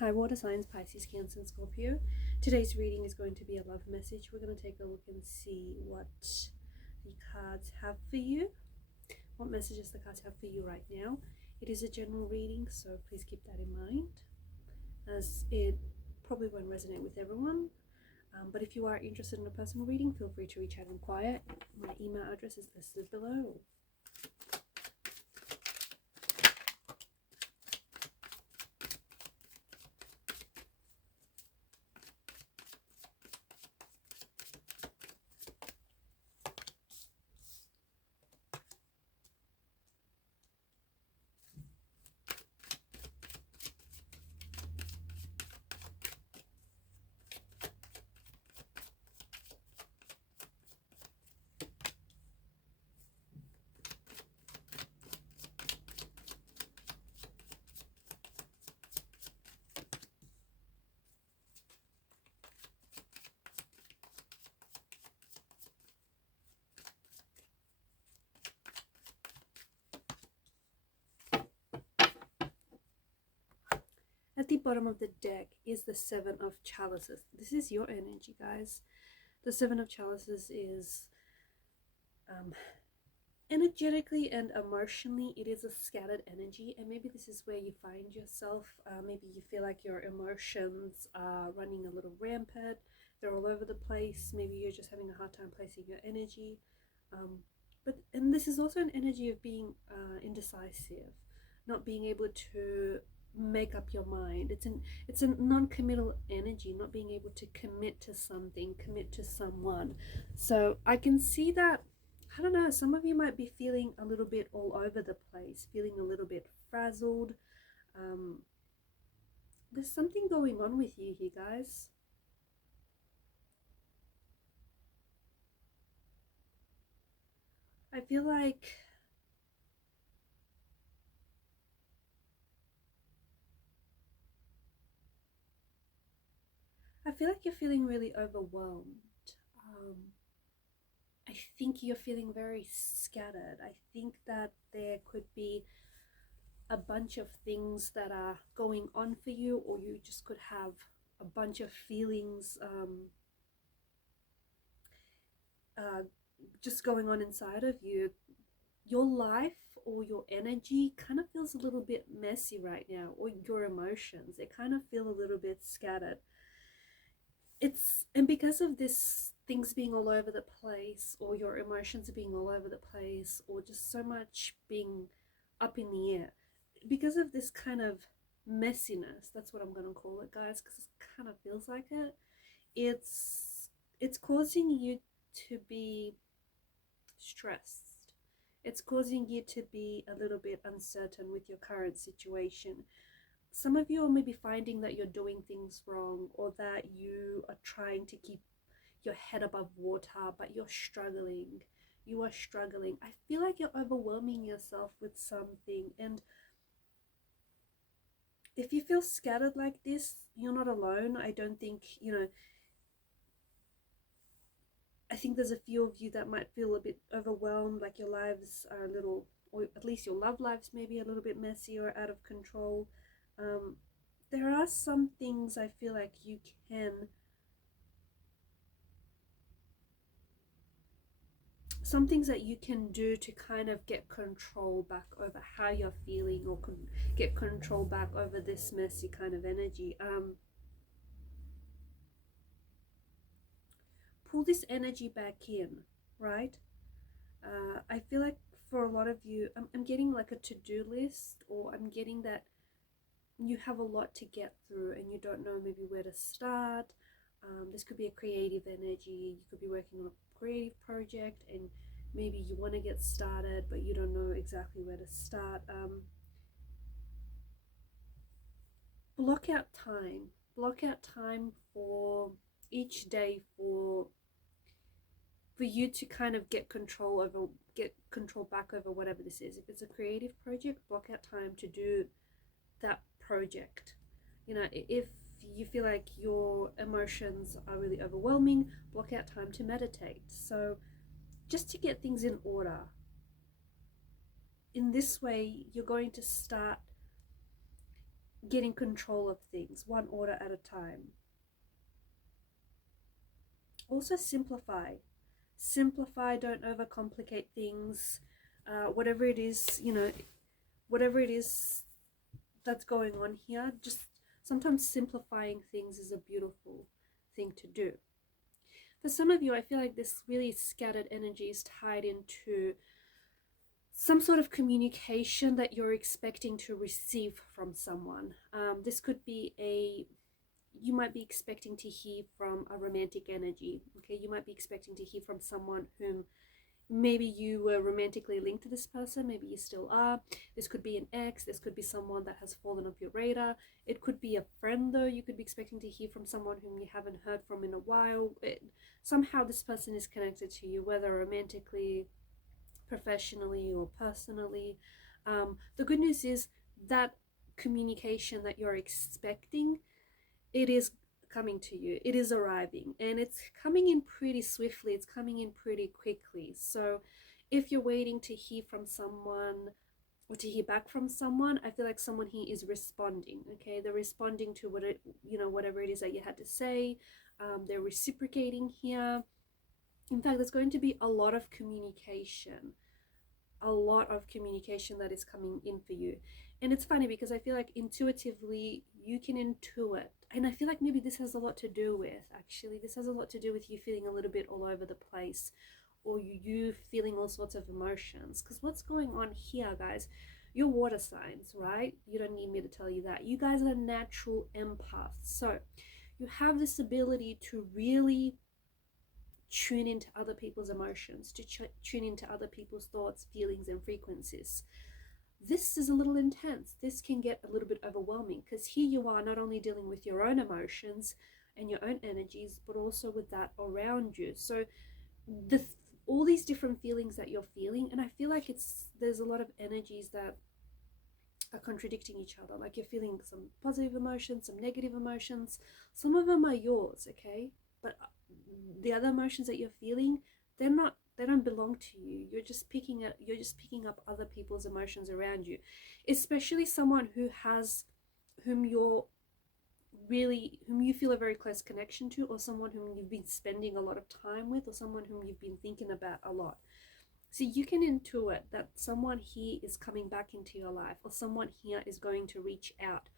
Hi, water signs, Pisces, Cancer, and Scorpio. Today's reading is going to be a love message. We're going to take a look and see what the cards have for you. What messages the cards have for you right now. It is a general reading, so please keep that in mind, as it probably won't resonate with everyone. But if you are interested in a personal reading, feel free to reach out and inquire. My email address is listed below. At the bottom of the deck is the Seven of Chalices. This is your energy, guys. The Seven of Chalices is energetically and emotionally, it is a scattered energy, and maybe this is where you find yourself. Maybe you feel like your emotions are running a little rampant. They're all over the place. Maybe you're just having a hard time placing your energy. And this is also an energy of being indecisive, not being able to make up your mind. It's a non-committal energy, not being able to commit to something, commit to someone. So I can see that, I don't know, some of you might be feeling a little bit all over the place, feeling a little bit frazzled. There's something going on with you here, guys. I feel like you're feeling really overwhelmed. I think you're feeling very scattered. I think that there could be a bunch of things that are going on for you, or you just could have a bunch of feelings just going on inside of you. Your life or your energy kind of feels a little bit messy right now, or your emotions, they kind of feel a little bit scattered. And because of this, things being all over the place, or your emotions being all over the place, or just so much being up in the air, because of this kind of messiness, that's what I'm going to call it, guys, because it kind of feels like it. It's causing you to be stressed. It's causing you to be a little bit uncertain with your current situation. Some of you are maybe finding that you're doing things wrong, or that you are trying to keep your head above water, but you're struggling. You are struggling. I feel like you're overwhelming yourself with something. And if you feel scattered like this, you're not alone. I don't think, I think there's a few of you that might feel a bit overwhelmed, like your lives are a little, or at least your love lives maybe a little bit messy or out of control. There are some things I feel like you can, some things that you can do to kind of get control back over how you're feeling, or get control back over this messy kind of energy. Pull this energy back in, right? I feel like for a lot of you, I'm getting like a to-do list, or I'm getting that you have a lot to get through and you don't know maybe where to start. This could be a creative energy. You could be working on a creative project and maybe you want to get started, but you don't know exactly where to start. Block out time. Block out time for each day for you to kind of get control back over whatever this is. If it's a creative project, block out time to do that project. If you feel like your emotions are really overwhelming, block out time to meditate. So just to get things in order. In this way, you're going to start getting control of things, one order at a time. Also simplify. Simplify, don't overcomplicate things. Whatever it is, you know, whatever it is that's going on here, just sometimes simplifying things is a beautiful thing to do. For some of you, I feel like this really scattered energy is tied into some sort of communication that you're expecting to receive from someone. This could be you might be expecting to hear from a romantic energy. Okay, you might be expecting to hear from someone whom maybe you were romantically linked to this person, maybe you still are. This could be an ex, this could be someone that has fallen off your radar. It could be a friend, though. You could be expecting to hear from someone whom you haven't heard from in a while. Somehow this person is connected to you, whether romantically, professionally, or personally. The good news is that communication that you're expecting, it is coming to you, it is arriving, and it's coming in pretty swiftly, it's coming in pretty quickly. So if you're waiting to hear from someone or to hear back from someone, I feel like someone here is responding. Okay, they're responding to whatever it is that you had to say. They're reciprocating here. In fact, there's going to be a lot of communication, that is coming in for you. And it's funny because I feel like intuitively you can intuit, and I feel like maybe this has a lot to do with, you feeling a little bit all over the place, or you feeling all sorts of emotions. Because what's going on here, guys, you're water signs, right? You don't need me to tell you that. You guys are natural empaths, so you have this ability to really tune into other people's emotions, to tune into other people's thoughts, feelings, and frequencies. This is a little intense. This can get a little bit overwhelming because here you are not only dealing with your own emotions and your own energies, but also with that around you. So all these different feelings that you're feeling, and I feel like there's a lot of energies that are contradicting each other. Like you're feeling some positive emotions, some negative emotions. Some of them are yours, okay? But the other emotions that you're feeling, they don't belong to you. You're just picking up other people's emotions around you, especially someone whom you feel a very close connection to, or someone whom you've been spending a lot of time with, or someone whom you've been thinking about a lot. So you can intuit that someone here is coming back into your life, or someone here is going to reach out,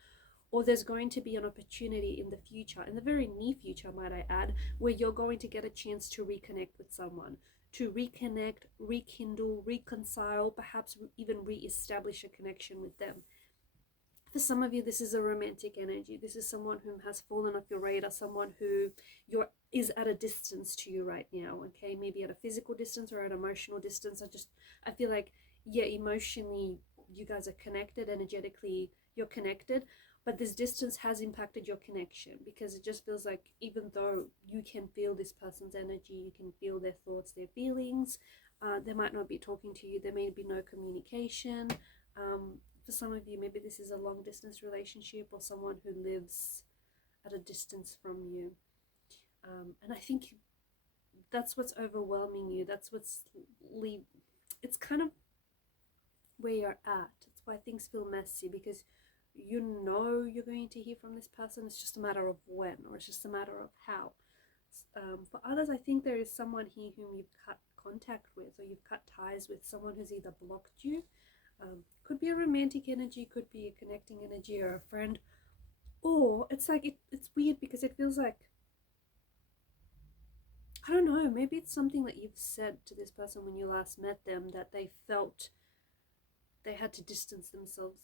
or there's going to be an opportunity in the future, in the very near future, might I add, where you're going to get a chance to reconnect with someone, to reconnect, rekindle, reconcile, perhaps even re-establish a connection with them. For some of you, this is a romantic energy. This is someone who has fallen off your radar, someone who is at a distance to you right now, okay? Maybe at a physical distance or at an emotional distance. I feel like, yeah, emotionally, you guys are connected, energetically, you're connected, but this distance has impacted your connection, because it just feels like even though you can feel this person's energy, you can feel their thoughts, their feelings, they might not be talking to you, there may be no communication. For some of you, maybe this is a long distance relationship, or someone who lives at a distance from you. And I think that's what's overwhelming you. It's kind of where you're at. It's why things feel messy, because you know you're going to hear from this person. It's just a matter of when, or it's just a matter of how. For others, I think there is someone here whom you've cut contact with, or you've cut ties with, someone who's either blocked you. Could be a romantic energy, could be a connecting energy, or a friend. Or it's like it's weird because it feels like, I don't know, maybe it's something that you've said to this person when you last met them, that they felt they had to distance themselves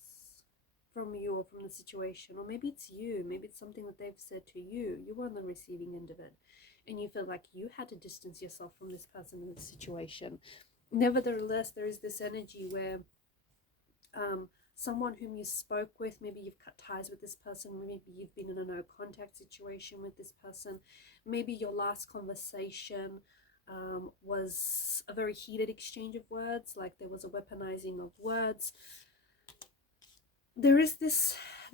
from you or from the situation. Or maybe it's you, maybe it's something that they've said to you. You were on the receiving end of it, and you feel like you had to distance yourself from this person in this situation. Nevertheless, there is this energy where someone whom you spoke with, maybe you've cut ties with this person, maybe you've been in a no contact situation with this person, maybe your last conversation was a very heated exchange of words, like there was a weaponizing of words. There's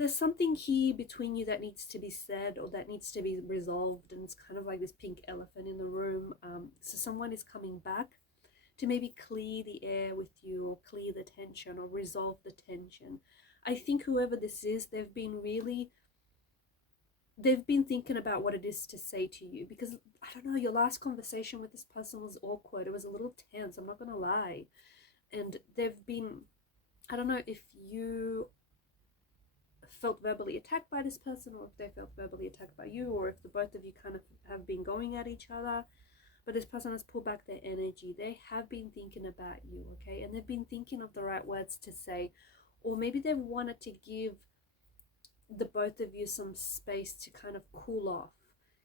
something here between you that needs to be said, or that needs to be resolved, and it's kind of like this pink elephant in the room. So someone is coming back to maybe clear the air with you, or clear the tension, or resolve the tension. I think whoever this is, they've been thinking about what it is to say to you, because I don't know, your last conversation with this person was awkward. It was a little tense, I'm not gonna lie. And they've been, I don't know if you felt verbally attacked by this person, or if they felt verbally attacked by you, or if the both of you kind of have been going at each other. But this person has pulled back their energy. They have been thinking about you, okay? And they've been thinking of the right words to say, or maybe they've wanted to give the both of you some space to kind of cool off,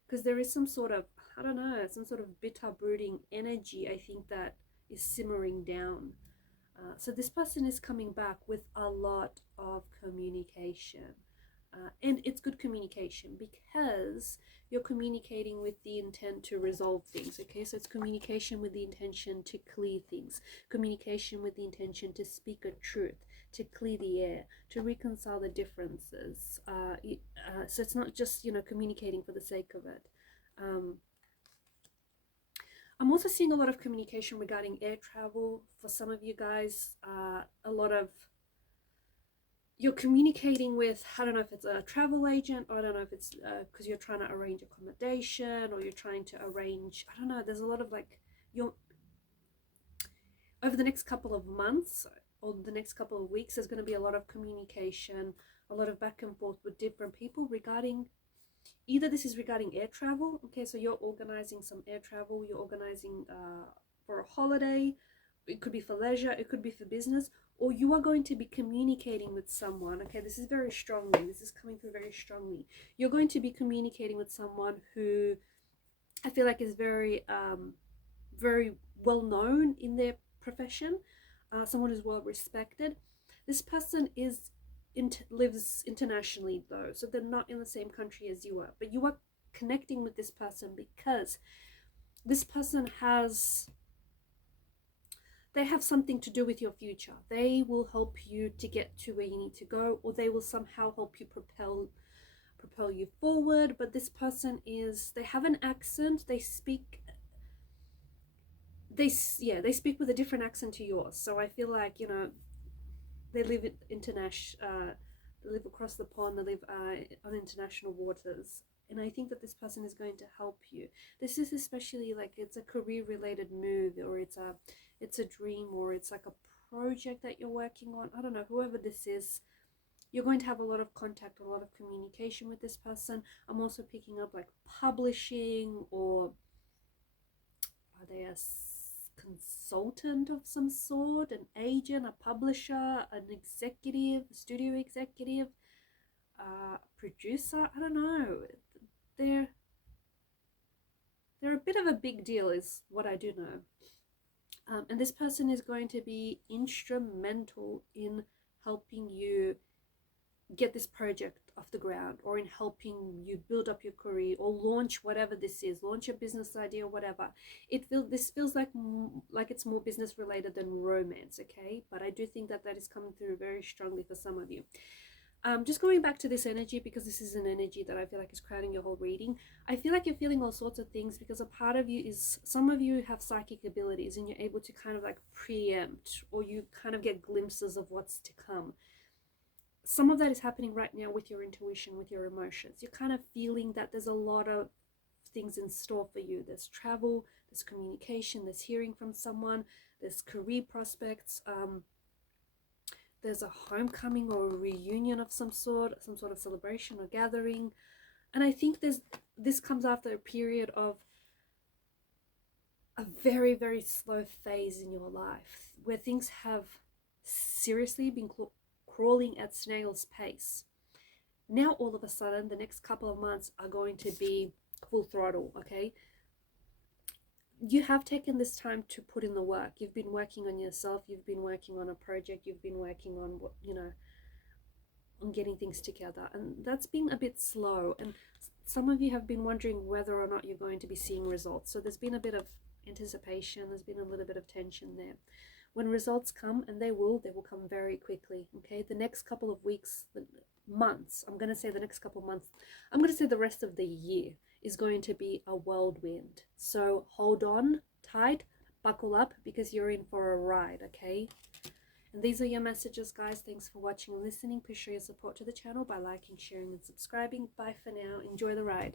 because there is some sort of, I don't know, some sort of bitter brooding energy, I think, that is simmering down. So this person is coming back with a lot of communication. And it's good communication because you're communicating with the intent to resolve things, okay? So it's communication with the intention to clear things, communication with the intention to speak a truth, to clear the air, to reconcile the differences. So it's not just, communicating for the sake of it. I'm also seeing a lot of communication regarding air travel for some of you guys. A lot of, you're communicating with, I don't know if it's a travel agent, or I don't know if it's because you're trying to arrange accommodation, or you're trying to arrange, I don't know, there's a lot of over the next couple of months or the next couple of weeks, there's going to be a lot of communication, a lot of back and forth with different people regarding, either this is regarding air travel, okay, so you're organizing some air travel, you're organizing for a holiday, it could be for leisure, it could be for business, or you are going to be communicating with someone, okay, this is very strongly, this is coming through very strongly. You're going to be communicating with someone who I feel like is very, very well known in their profession, someone who's well respected. This person lives internationally though, so they're not in the same country as you are, but you are connecting with this person because this person they have something to do with your future. They will help you to get to where you need to go, or they will somehow help you propel you forward. But this person they have an accent, they speak with a different accent to yours. So I feel like, they live they live across the pond, they live on international waters, and I think that this person is going to help you. This is especially like it's a career related move, or it's a dream, or it's like a project that you're working on. I don't know, whoever this is, you're going to have a lot of contact, a lot of communication with this person. I'm also picking up like publishing, or are they a consultant of some sort, an agent, a publisher, an executive, a studio executive, producer. I don't know. They're a bit of a big deal is what I do know. And this person is going to be instrumental in helping you get this project off the ground, or in helping you build up your career, or launch whatever this is, launch a business idea or whatever. This feels like it's more business related than romance, okay? But I do think that is coming through very strongly for some of you. Just going back to this energy, because this is an energy that I feel like is crowding your whole reading. I feel like you're feeling all sorts of things because a part of you is, some of you have psychic abilities and you're able to kind of like preempt, or you kind of get glimpses of what's to come. Some of that is happening right now with your intuition, with your emotions. You're kind of feeling that there's a lot of things in store for you. There's travel, there's communication, there's hearing from someone, there's career prospects, there's a homecoming or a reunion of some sort of celebration or gathering. And I think this comes after a period of a very, very slow phase in your life where things have seriously been crawling at snail's pace. Now all of a sudden the next couple of months are going to be full throttle, okay? You have taken this time to put in the work. You've been working on yourself, you've been working on a project, you've been working on what, on getting things together, and that's been a bit slow, and some of you have been wondering whether or not you're going to be seeing results. So there's been a bit of anticipation, there's been a little bit of tension there. When results come, and they will come very quickly, okay? The next couple of weeks, months, I'm going to say the next couple of months, I'm going to say the rest of the year is going to be a whirlwind. So hold on tight, buckle up, because you're in for a ride, okay? And these are your messages, guys. Thanks for watching and listening. Please show your support to the channel by liking, sharing, and subscribing. Bye for now. Enjoy the ride.